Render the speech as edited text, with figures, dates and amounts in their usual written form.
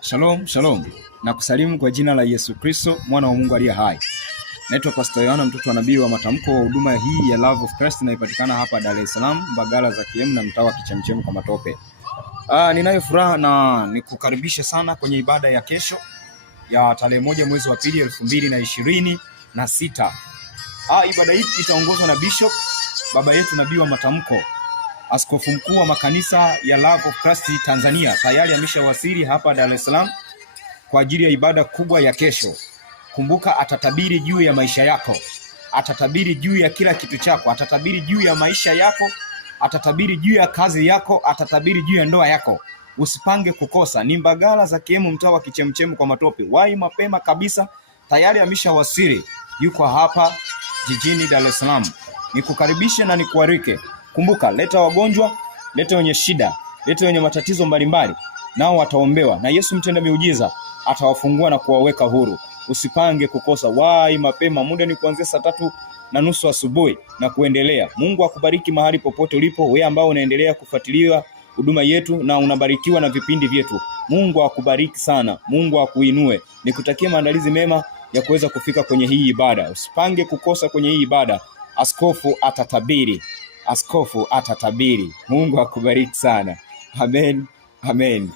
Shalom, shalom. Na kusalimu kwa jina la Yesu Kristo, mwana wa Mungu aliye hai. Naitwa Pastor Yohana, mtoto wa nabii wa matamko wa huduma hii ya Love of Christ inayopatikana hapa Dar es Salaam, Mbagala za KM na mtaa wa Kichemchemu kwa Matope. Ninayo furaha na nikukaribisha sana kwenye ibada ya kesho ya tarehe 1 mwezi wa pili 2026. Ibada hii itaongozwa na Bishop baba yetu nabii wa matamko, askofu mkuu wa makanisa ya Love of Christ Tanzania. Tayari ameshawasili hapa Dar es Salaam kwa ajili ya ibada kubwa ya kesho. Kumbuka, atatabiri juu ya maisha yako, atatabiri juu ya kila kitu chako, atatabiri juu ya maisha yako, atatabiri juu ya kazi yako, atatabiri juu ya ndoa yako. Usipange kukosa. Ni Mbagala za KM, mtaa wa Kichemchemu kwa Matope. Wahi mapema kabisa. Tayari ameshawasili, yuko hapa jijini Dar es Salaam. Nikukaribishe na nikuarike. Kumbuka, leta wagonjwa, leta wenye shida, leta wenye matatizo mbalimbali, nao wataombewa na Yesu mtenda miujiza atawafungua na kuwaweka huru. Usipange kukosa. Wahi mapema. Muda ni kuanzia 3:30 asubuhi na kuendelea. Mungu akubariki mahali popote ulipo, wewe ambao unaendelea kufuatilia huduma yetu na unabarikiwa na vipindi vyetu. Mungu akubariki sana. Mungu akuinue. Nikutakia maandalizi mema ya kuweza kufika kwenye hii ibada. Usipange kukosa kwenye hii ibada. Askofu atatabiri. Askofu atatabiri. Mungu akubariki sana. Amen. Amen.